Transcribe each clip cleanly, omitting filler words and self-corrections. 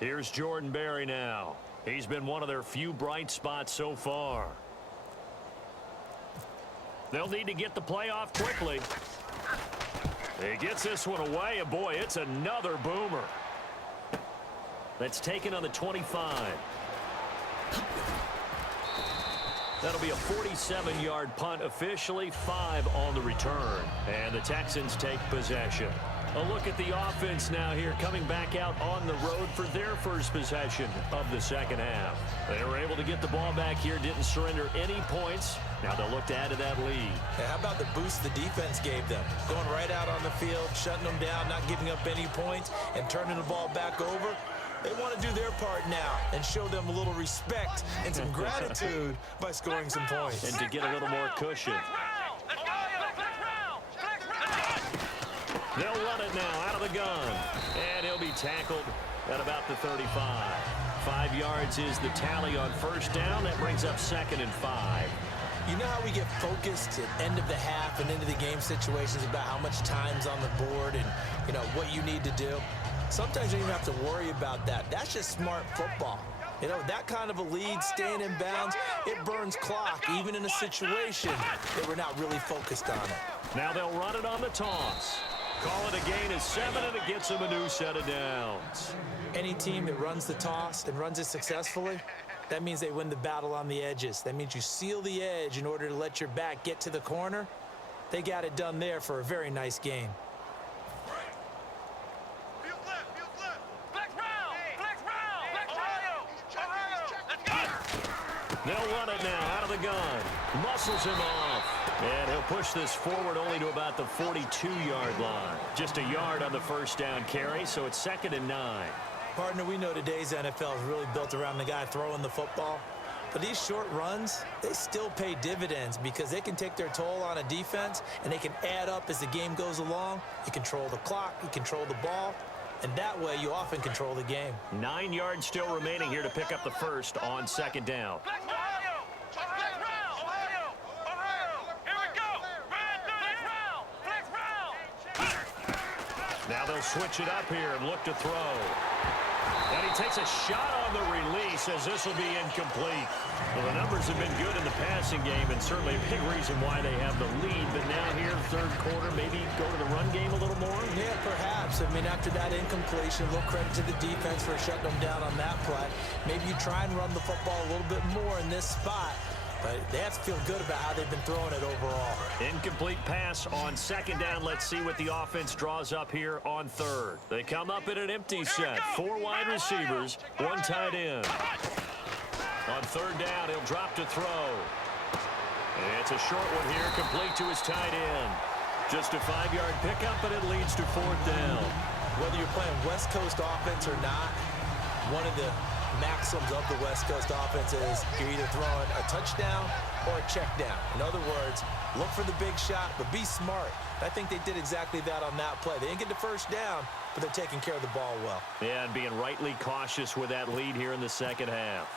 Here's Jordan Berry now. He's been one of their few bright spots so far. They'll need to get the play off quickly. He gets this one away, and boy, it's another boomer. That's taken on the 25. That'll be a 47-yard punt officially, 5 on the return. And the Texans take possession. A look at the offense now here, coming back out on the road for their first possession of the second half. They were able to get the ball back here, didn't surrender any points. Now they'll look to add to that lead. Yeah, how about the boost the defense gave them? Going right out on the field, shutting them down, not giving up any points, and turning the ball back over. They want to do their part now and show them a little respect and some gratitude by scoring some points. And to get a little more cushion. They'll run it now out of the gun. And he'll be tackled at about the 35. 5 yards is the tally on first down. That brings up 2nd and 5. You know how we get focused at end of the half and into the game situations about how much time's on the board and, you know, what you need to do? Sometimes you don't even have to worry about that. That's just smart football. You know, that kind of a lead, staying in bounds, it burns clock, even in a situation that we're not really focused on it. Now they'll run it on the toss. Call it a gain of 7, and it gets them a new set of downs. Any team that runs the toss and runs it successfully, that means they win the battle on the edges. That means you seal the edge in order to let your back get to the corner. They got it done there for a very nice game. They'll run it now out of the gun. Muscles him off. And he'll push this forward only to about the 42-yard line. Just a yard on the first down carry, so it's 2nd and 9. Partner, we know today's NFL is really built around the guy throwing the football. But these short runs, they still pay dividends because they can take their toll on a defense and they can add up as the game goes along. You control the clock, you control the ball, and that way you often control the game. 9 yards still remaining here to pick up the first on 2nd down. Now they'll switch it up here and look to throw. And he takes a shot on the release as this will be incomplete. Well, the numbers have been good in the passing game and certainly a big reason why they have the lead. But now here, third quarter, maybe go to the run game a little more? Yeah, perhaps. I mean, after that incompletion, a little credit to the defense for shutting them down on that play. Maybe you try and run the football a little bit more in this spot. But they have to feel good about how they've been throwing it overall. Incomplete pass on 2nd down. Let's see what the offense draws up here on 3rd. They come up in an empty set. 4 wide receivers, 1 tight end. On 3rd down, he'll drop to throw. It's a short one here, complete to his tight end. Just a 5-yard pickup, and it leads to 4th down. Whether you're playing West Coast offense or not, one of the maxims of the West Coast offense is you're either throwing a touchdown or a check down. In other words, look for the big shot, but be smart. I think they did exactly that on that play. They didn't get the first down, but they're taking care of the ball well. Yeah, and being rightly cautious with that lead here in the second half.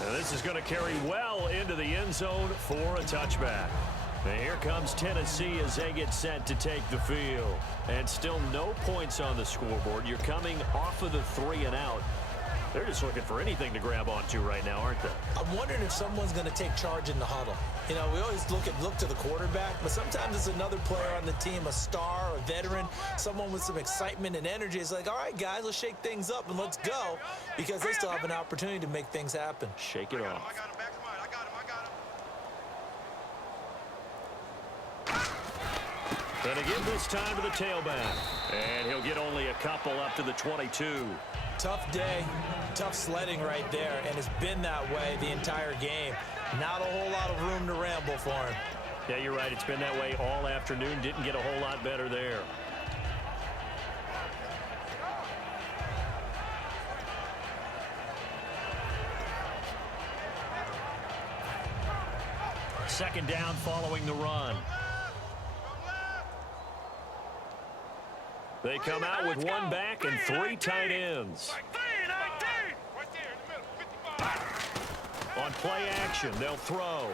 And this is going to carry well into the end zone for a touchback. And here comes Tennessee as they get set to take the field. And still no points on the scoreboard. You're coming off of the 3 and out. They're just looking for anything to grab onto right now, aren't they? I'm wondering if someone's going to take charge in the huddle. You know, we always look to the quarterback, but sometimes it's another player on the team, a star, a veteran, someone with some excitement and energy. It's like, all right, guys, let's shake things up and let's go, because they still have an opportunity to make things happen. Shake it off. I got him, back to mine. I got him. And again this time to the tailback. And he'll get only a couple up to the 22. Tough day, tough sledding right there, and it's been that way the entire game. Not a whole lot of room to ramble for him. Yeah, you're right. It's been that way all afternoon. Didn't get a whole lot better there. Second down following the run. They come out with 1 back and 3 tight ends. On play action, they'll throw.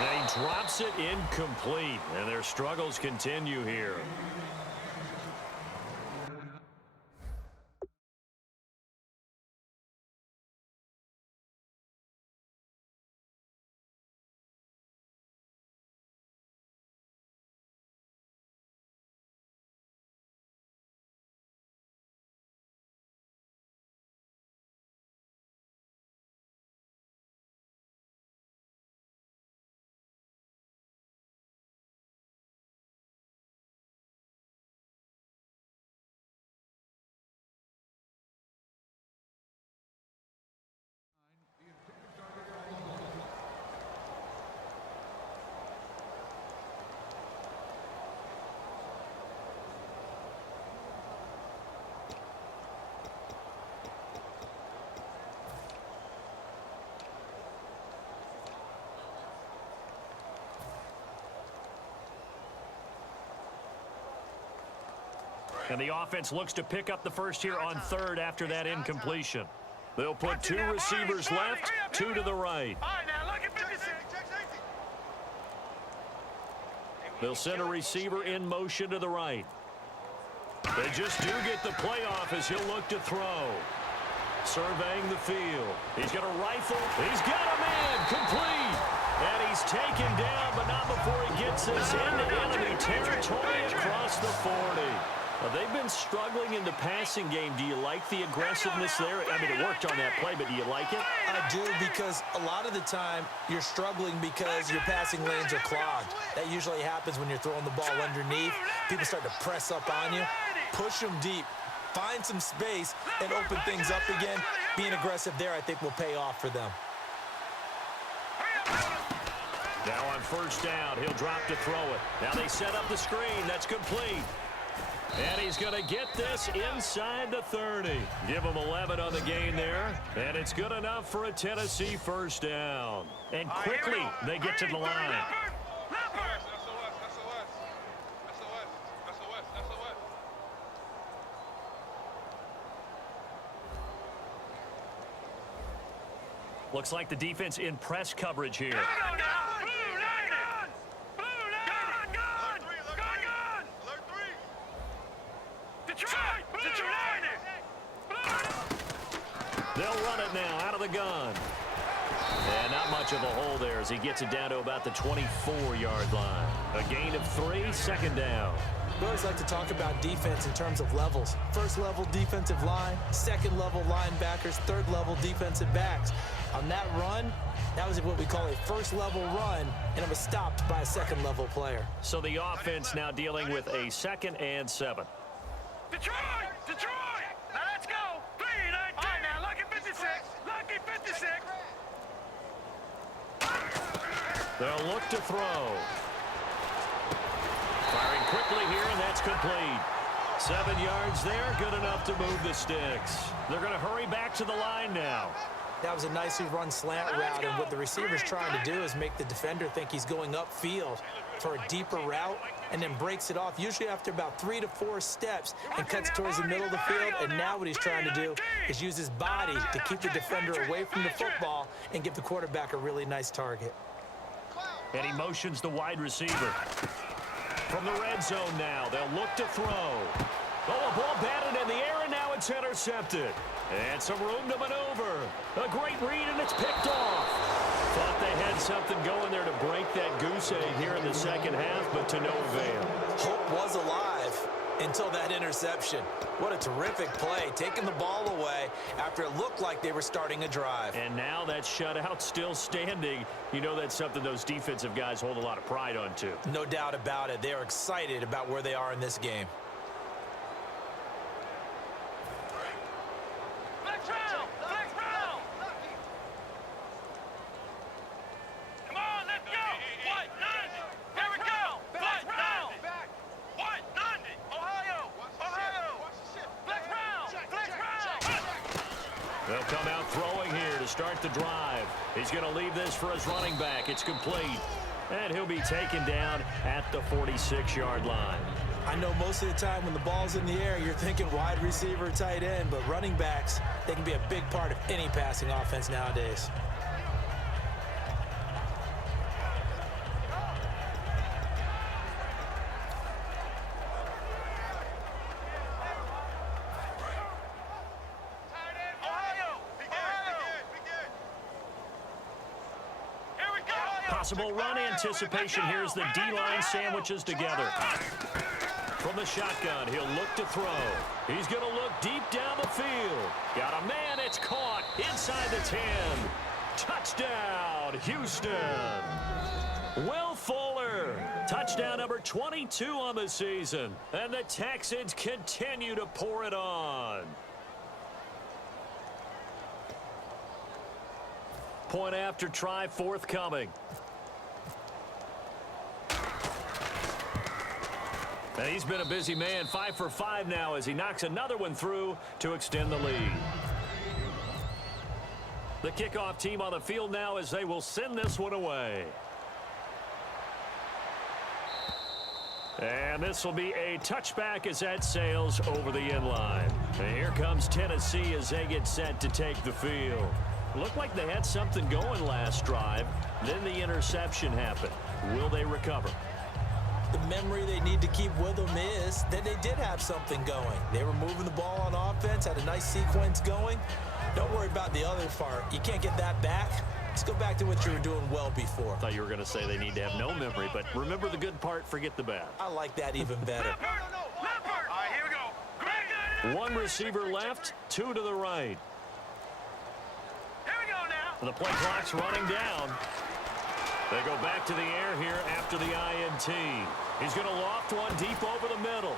And he drops it incomplete, and their struggles continue here. And the offense looks to pick up the first here on third after that incompletion. They'll put two receivers left, two to the right. They'll send a receiver in motion to the right. They just do get the playoff as he'll look to throw. Surveying the field. He's going to rifle. He's got a man complete. And he's taken down, but not before he gets us into enemy territory across the 40. They've been struggling in the passing game. Do you like the aggressiveness there? I mean, it worked on that play, but do you like it? I do, because a lot of the time you're struggling because your passing lanes are clogged. That usually happens when you're throwing the ball underneath. People start to press up on you. Push them deep. Find some space and open things up again. Being aggressive there, I think, will pay off for them. Now on first down, he'll drop to throw it. Now they set up the screen. That's complete. And he's going to get this inside the 30. Give him 11 on the game there. And it's good enough for a Tennessee first down. And quickly, they get to the line. Looks like the defense in press coverage here. They'll run it now out of the gun. And not much of a hole there as he gets it down to about the 24-yard line. A gain of 3, second down. We always like to talk about defense in terms of levels. First level defensive line, second level linebackers, third level defensive backs. On that run, that was what we call a first level run, and it was stopped by a second level player. So the offense now dealing with a 2nd and 7. Detroit! Detroit! Now let's go! 3-19! All right, now, lucky 56! Lucky 56! They'll look to throw. Firing quickly here, and that's complete. 7 yards there, good enough to move the sticks. They're going to hurry back to the line now. That was a nicely run slant route, and what the receiver's trying to do is make the defender think he's going upfield for a deeper route, and then breaks it off, usually after about 3 to 4 steps, and cuts towards the middle of the field. And now what he's trying to do is use his body to keep the defender away from the football and give the quarterback a really nice target. And he motions the wide receiver. From the red zone now, they'll look to throw. Oh, a ball batted in the air, and now it's intercepted. And some room to maneuver. A great read, and it's picked off. Thought they had something going there to break that goose egg here in the second half, but to no avail. Hope was alive until that interception. What a terrific play, taking the ball away after it looked like they were starting a drive. And now that shutout still standing. You know that's something those defensive guys hold a lot of pride on, too. No doubt about it. They are excited about where they are in this game. They'll come out throwing here to start the drive. He's going to leave this for his running back. It's complete. And he'll be taken down at the 46-yard line. I know most of the time when the ball's in the air, you're thinking wide receiver, tight end, but running backs, they can be a big part of any passing offense nowadays. Possible run anticipation here as the D-line sandwiches together. From the shotgun, he'll look to throw. He's going to look deep down the field. Got a man, it's caught inside the 10. Touchdown, Houston. Will Fuller, touchdown number 22 on the season. And the Texans continue to pour it on. Point after try forthcoming. And he's been a busy man, 5 for 5 now as he knocks another one through to extend the lead. The kickoff team on the field now as they will send this one away. And this will be a touchback as that sails over the end line. And here comes Tennessee as they get set to take the field. Looked like they had something going last drive. Then the interception happened. Will they recover? The memory they need to keep with them is that they did have something going. They were moving the ball on offense, had a nice sequence going. Don't worry about the other part. You can't get that back. Let's go back to what you were doing well before. I thought you were going to say they need to have no memory, but remember the good part, forget the bad. I like that even better. All right, here we go. One receiver left, 2 to the right. Here we go now. The play clock's running down. They go back to the air here after the INT. He's going to loft one deep over the middle.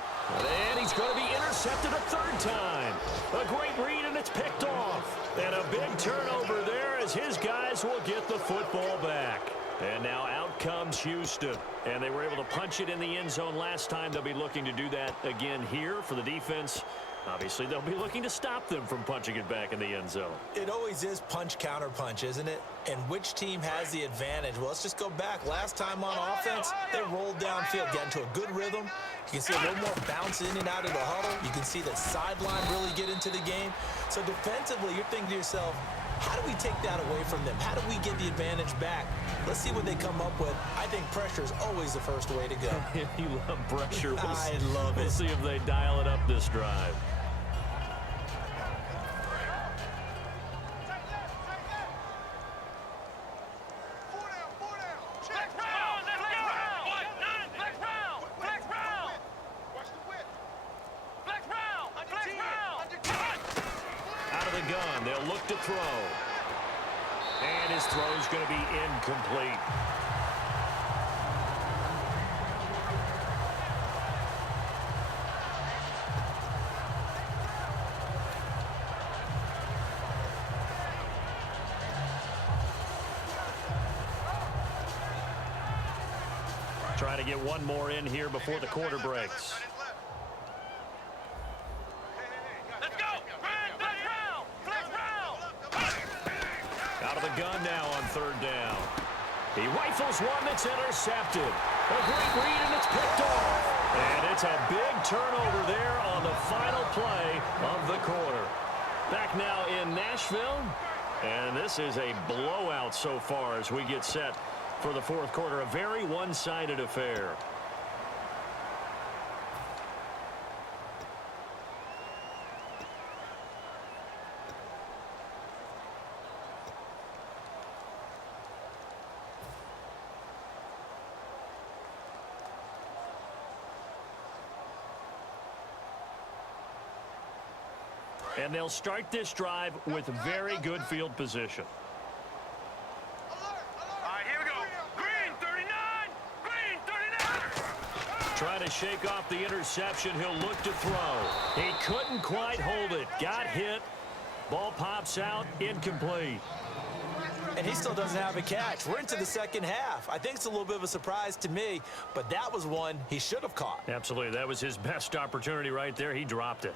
And he's going to be intercepted a third time. A great read, and it's picked off. And a big turnover there as his guys will get the football back. And now out comes Houston. And they were able to punch it in the end zone last time. They'll be looking to do that again here for the defense. Obviously, they'll be looking to stop them from punching it back in the end zone. It always is punch, counter punch, isn't it? And which team has the advantage? Well, let's just go back. Last time on offense, they rolled downfield, got into a good rhythm. You can see a little more bounce in and out of the huddle. You can see the sideline really get into the game. So defensively, you're thinking to yourself, how do we take that away from them? How do we get the advantage back? Let's see what they come up with. I think pressure is always the first way to go. You love pressure. I love it. We'll see if they dial it up this drive. Gun. They'll look to throw. And his throw is going to be incomplete. Try to get one more in here before the quarter breaks. Gun now on third down. He rifles one that's intercepted. A great read, and it's picked off. And it's a big turnover there on the final play of the quarter. Back now in Nashville. And this is a blowout so far as we get set for the fourth quarter. A very one-sided affair. And they'll start this drive with very good field position. All right, here we go. Green 39. Green 39. Trying to shake off the interception. He'll look to throw. He couldn't quite hold it. Got hit. Ball pops out. Incomplete. And he still doesn't have a catch. We're into the second half. I think it's a little bit of a surprise to me, but that was one he should have caught. Absolutely. That was his best opportunity right there. He dropped it.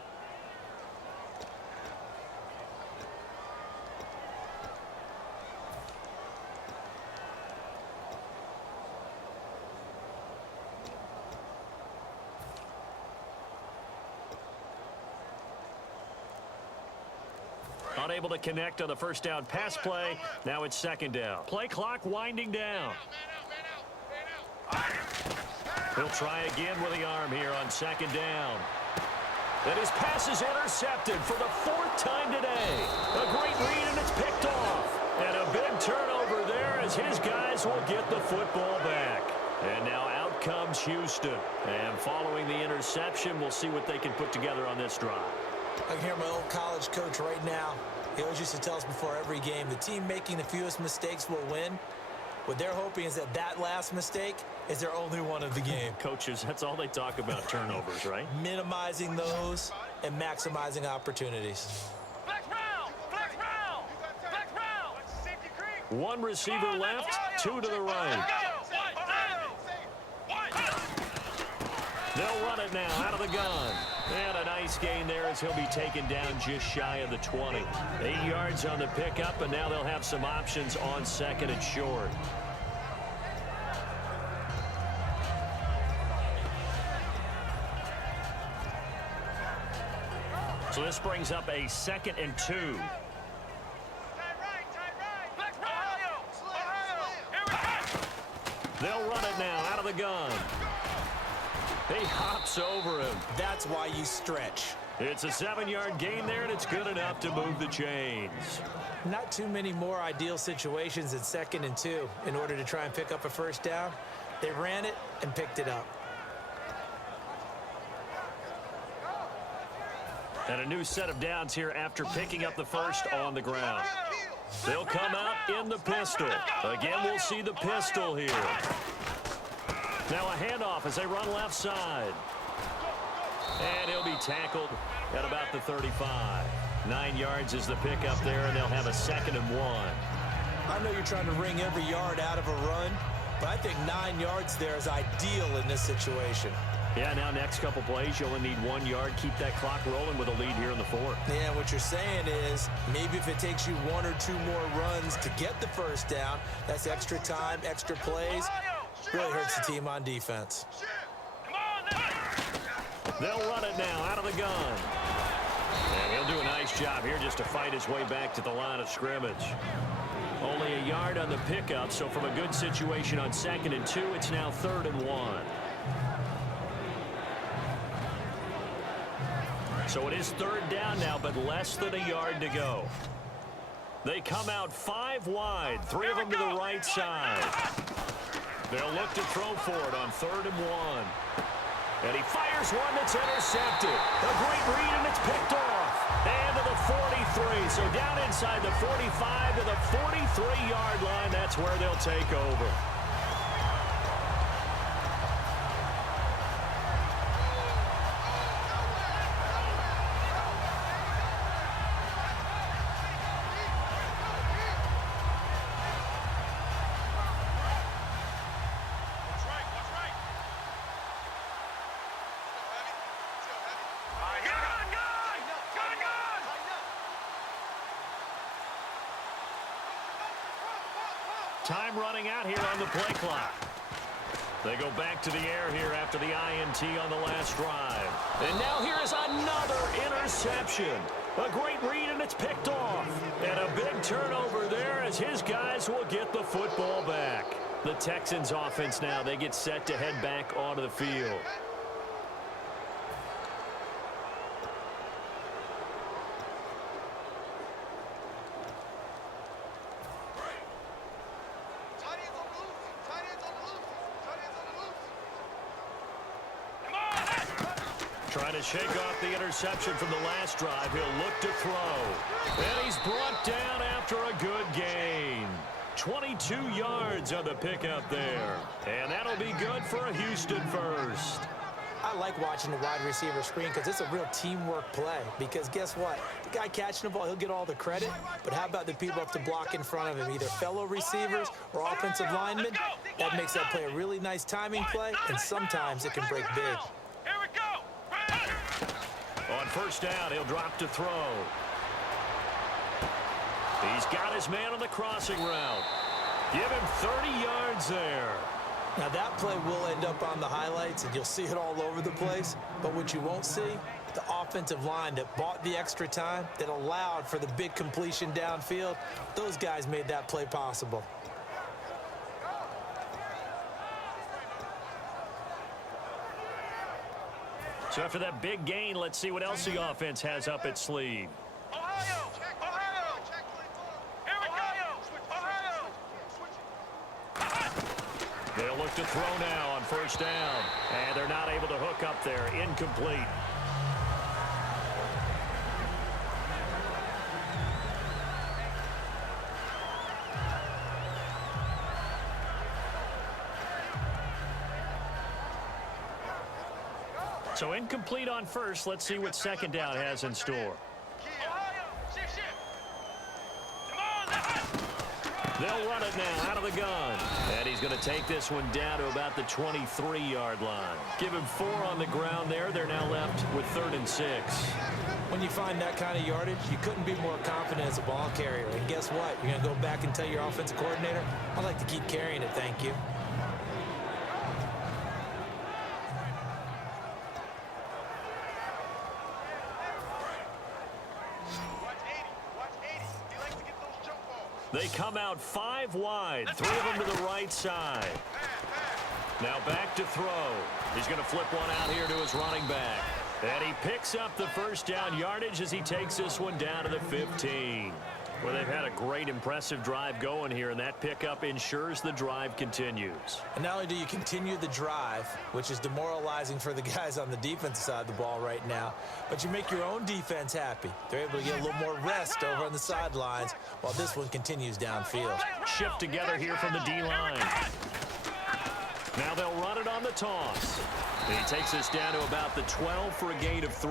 Unable to connect on the first down pass play. Now it's second down. Play clock winding down. He'll try again with the arm here on second down. And his pass is intercepted for the fourth time today. A great read, and it's picked off. And a big big turnover there as his guys will get the football back. And now out comes Houston. And following the interception, we'll see what they can put together on this drive. I can hear my old college coach right now. He always used to tell us before every game, the team making the fewest mistakes will win. What they're hoping is that that last mistake is their only one of the game. Coaches, that's all they talk about, turnovers, right? Minimizing those and maximizing opportunities. Flex round! Flex round! Flex round! Safety creek! One receiver left, two to the right. They'll run it now out of the gun. And a nice gain there as he'll be taken down just shy of the 20. 8 yards on the pickup, and now they'll have some options on second and short. So this brings up a 2nd and 2. Tight right! Flex Ohio! Here we go! They'll run it now out of the gun. He hops over him. That's why you stretch. It's a 7-yard gain there, and it's good enough to move the chains. Not too many more ideal situations at 2nd and 2 in order to try and pick up a first down. They ran it and picked it up. And a new set of downs here after picking up the first on the ground. They'll come out in the pistol. Again, we'll see the pistol here. Now a handoff as they run left side. And he'll be tackled at about the 35. 9 yards is the pickup there, and they'll have a 2nd and 1. I know you're trying to wring every yard out of a run, but I think 9 yards there is ideal in this situation. Yeah, now next couple plays, you only need 1 yard. Keep that clock rolling with a lead here in the 4th. Yeah, what you're saying is maybe if it takes you 1 or 2 more runs to get the first down, that's extra time, extra plays. Really hurts the team on defense. They'll run it now out of the gun. And he'll do a nice job here just to fight his way back to the line of scrimmage. Only a yard on the pickup, so from a good situation on 2nd and 2, it's now 3rd and 1. So it is 3rd down now, but less than a yard to go. They come out 5 wide, 3 of them to the right side. They'll look to throw for it on 3rd and 1. And he fires one that's intercepted. A great read, and it's picked off. And to the 43. So down inside the 45 to the 43-yard line. That's where they'll take over. Time running out here on the play clock. They go back to the air here after the INT on the last drive. And now here is another interception. A great read, and it's picked off. And a big turnover there as his guys will get the football back. The Texans offense now, they get set to head back onto the field. Trying to shake off the interception from the last drive. He'll look to throw. And he's brought down after a good gain. 22 yards on the pickup there. And that'll be good for a Houston first. I like watching the wide receiver screen because it's a real teamwork play. Because guess what? The guy catching the ball, he'll get all the credit. But how about the people up to block in front of him, either fellow receivers or offensive linemen? That makes that play a really nice timing play, and sometimes it can break big. Here we go. On first down, he'll drop to throw. He's got his man on the crossing route. Give him 30 yards there. Now that play will end up on the highlights, and you'll see it all over the place. But what you won't see, the offensive line that bought the extra time, that allowed for the big completion downfield, those guys made that play possible. So after that big gain, let's see what else the offense has up its sleeve. Ohio! Ohio! Here we go! Ohio! to throw now on first down. And they're not able to hook up there. Incomplete. So incomplete on first. Let's see what second down has in store. They'll run it now out of the gun. And he's going to take this one down to about the 23-yard line. Give him 4 on the ground there. They're now left with 3rd and 6. When you find that kind of yardage, you couldn't be more confident as a ball carrier. And guess what? You're going to go back and tell your offensive coordinator, I'd like to keep carrying it, thank you. They come out 5 wide, 3 of them to the right side. Now back to throw. He's going to flip one out here to his running back. And he picks up the first down yardage as he takes this one down to the 15. Well, they've had a great, impressive drive going here, and that pickup ensures the drive continues. And not only do you continue the drive, which is demoralizing for the guys on the defensive side of the ball right now, but you make your own defense happy. They're able to get a little more rest over on the sidelines while this one continues downfield. Shift together here from the D-line. Now they'll run it on the toss. And he takes us down to about the 12 for a gain of 3.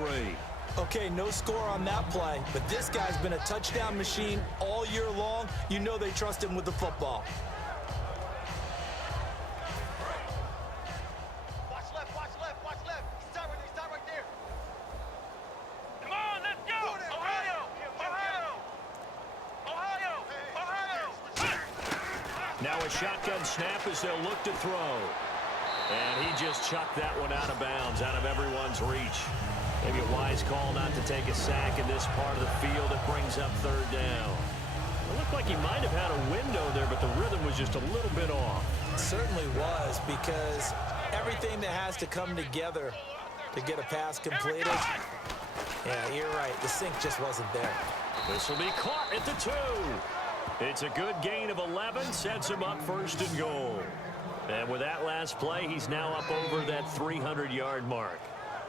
Okay, no score on that play, but this guy's been a touchdown machine all year long. You know they trust him with the football. Watch left, watch left, watch left. Stop right there. Come on, let's go! Ohio! Ohio! Ohio! Now a shotgun snap as they'll look to throw. And he just chucked that one out of bounds, out of everyone's reach. Maybe a wise call not to take a sack in this part of the field. It brings up 3rd down. It looked like he might have had a window there, but the rhythm was just a little bit off. It certainly was, because everything that has to come together to get a pass completed. Yeah, you're right. The sync just wasn't there. This will be caught at the 2. It's a good gain of 11, sets him up 1st and goal. And with that last play, he's now up over that 300-yard mark.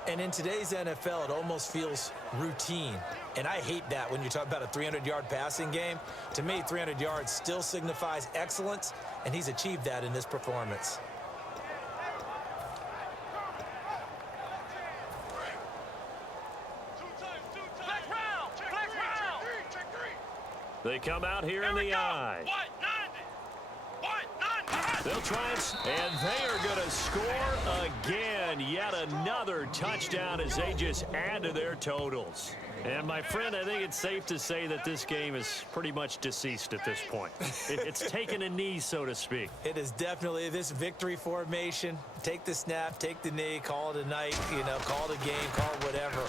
And in today's NFL, it almost feels routine. And I hate that when you talk about a 300-yard passing game. To me, 300 yards still signifies excellence, and he's achieved that in this performance. Flex round! They come out here in the eye. They'll try and they are going to score again. Yet another touchdown as they just add to their totals. And, my friend, I think it's safe to say that this game is pretty much deceased at this point. It's taken a knee, so to speak. It is definitely this victory formation. Take the snap, take the knee, call it a night, call it a game, call it whatever.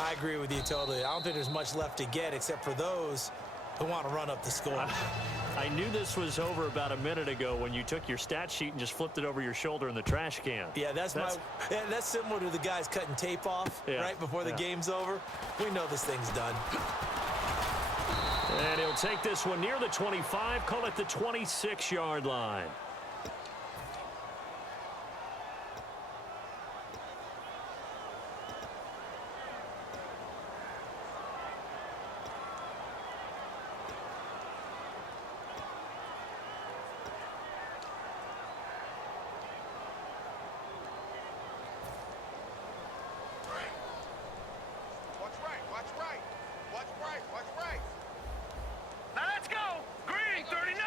I agree with you totally. I don't think there's much left to get except for those who want to run up the score. I knew this was over about a minute ago when you took your stat sheet and just flipped it over your shoulder in the trash can. Yeah, that's similar to the guys cutting tape off right before the game's over. We know this thing's done. And he'll take this one near the 25, call it the 26-yard line. Now let's go! Green 39!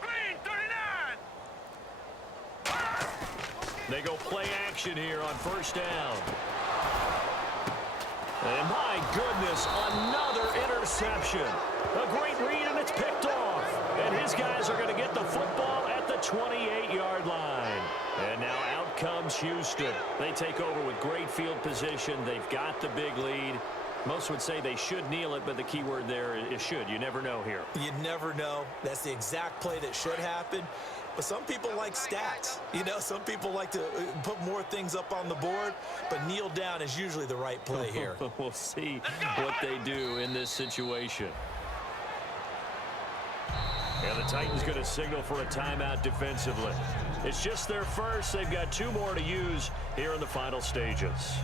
Green 39! They go play action here on 1st down. And my goodness, another interception. A great read, and it's picked off. And his guys are going to get the football at the 28-yard line. And now out comes Houston. They take over with great field position. They've got the big lead. Most would say they should kneel it, but the key word there is should. You never know here. You never know. That's the exact play that should happen. But some people like stats. Some people like to put more things up on the board, but kneel down is usually the right play here. We'll see what they do in this situation. And the Titans going to signal for a timeout defensively. It's just their first. They've got 2 more to use here in the final stages.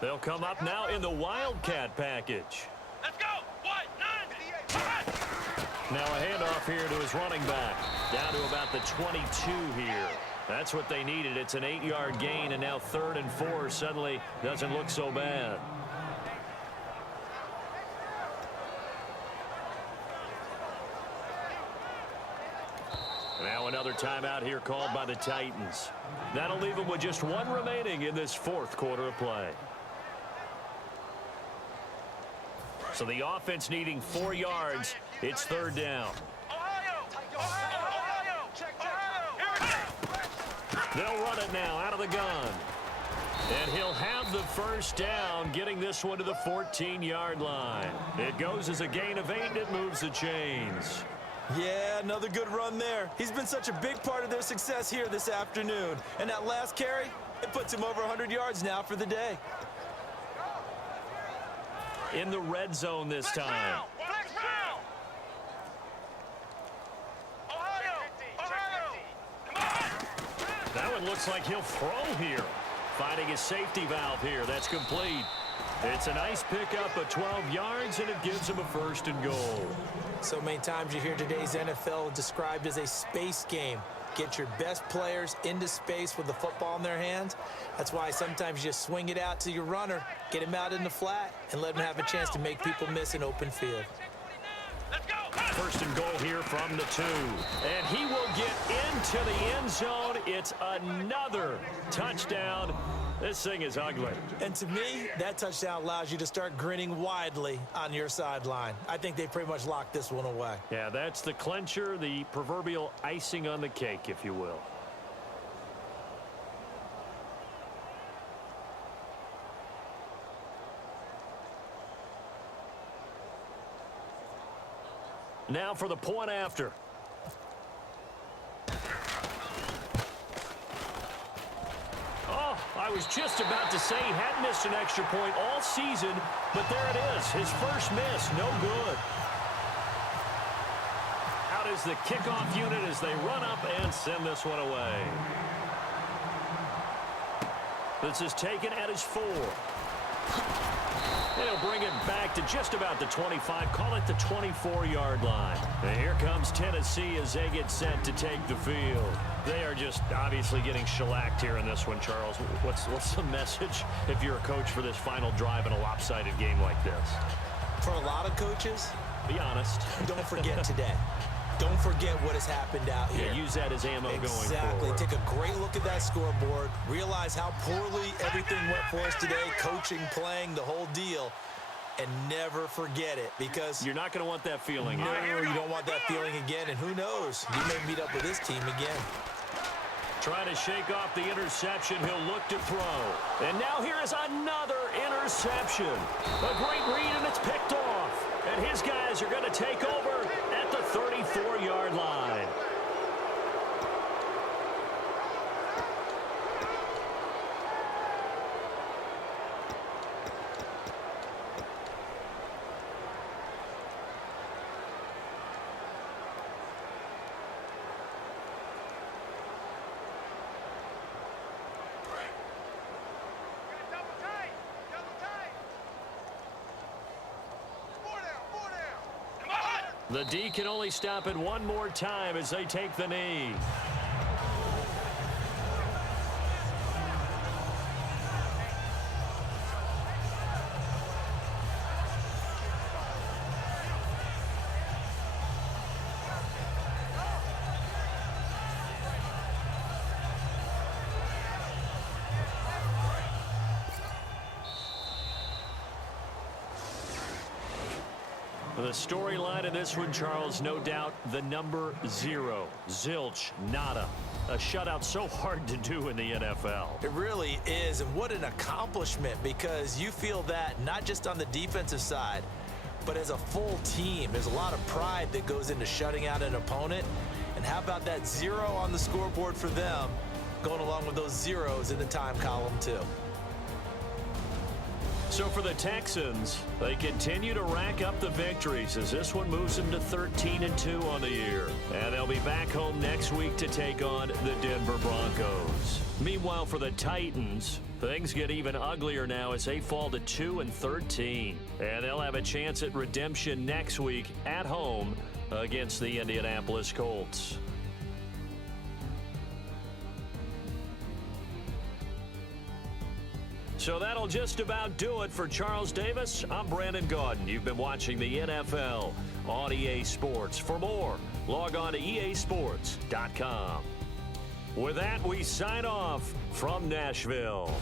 They'll come up now in the Wildcat package. Let's go. What? 9. Now a handoff here to his running back. Down to about the 22 here. That's what they needed. It's an 8-yard gain, and now 3rd and 4 suddenly doesn't look so bad. Now another timeout here called by the Titans. That'll leave them with just 1 remaining in this 4th quarter of play. So the offense needing 4 yards. It's 3rd down. They'll run it now out of the gun. And he'll have the 1st down, getting this one to the 14-yard line. It goes as a gain of 8, and it moves the chains. Yeah, another good run there. He's been such a big part of their success here this afternoon. And that last carry, it puts him over 100 yards now for the day. In the red zone this time. That one looks like he'll throw here. Finding his safety valve here. That's complete. It's a nice pickup of 12 yards, and it gives him a 1st and goal. So many times you hear today's NFL described as a space game. Get your best players into space with the football in their hands. That's why sometimes you just swing it out to your runner, get him out in the flat, and let him have a chance to make people miss an open field. 1st and goal here from the 2. And he will get into the end zone. It's another touchdown. This thing is ugly. And to me, that touchdown allows you to start grinning widely on your sideline. I think they pretty much locked this one away. Yeah, that's the clincher, the proverbial icing on the cake, if you will. Now for the point after. Oh, I was just about to say he hadn't missed an extra point all season, but there it is. His first miss, no good. Out is the kickoff unit as they run up and send this one away. This is taken at his 4. They'll bring it back to just about the 25, call it the 24-yard line. And here comes Tennessee as they get set to take the field. They are just obviously getting shellacked here in this one, Charles. What's the message if you're a coach for this final drive in a lopsided game like this? For a lot of coaches, be honest. Don't forget today. Don't forget what has happened out here. Yeah, use that as ammo going forward. Exactly. Take a great look at that scoreboard. Realize how poorly everything went for us today. Coaching, playing, the whole deal. And never forget it, because you're not going to want that feeling. No, you don't want that feeling again. And who knows? You may meet up with this team again. Trying to shake off the interception. He'll look to throw. And now here is another interception. A great read, and it's picked off. And his guys are going to take over at the 34-yard line. The D can only stop it one more time as they take the knee. The storyline in this one, Charles, no doubt the number 0. Zilch, nada. A shutout so hard to do in the NFL. It really is, and what an accomplishment, because you feel that not just on the defensive side, but as a full team. There's a lot of pride that goes into shutting out an opponent. And how about that 0 on the scoreboard for them, going along with those zeros in the time column too. So for the Texans, they continue to rack up the victories as this one moves them to 13-2 on the year. And they'll be back home next week to take on the Denver Broncos. Meanwhile, for the Titans, things get even uglier now as they fall to 2-13. And they'll have a chance at redemption next week at home against the Indianapolis Colts. So that'll just about do it for Charles Davis. I'm Brandon Gaudin. You've been watching the NFL on EA Sports. For more, log on to easports.com. With that, we sign off from Nashville.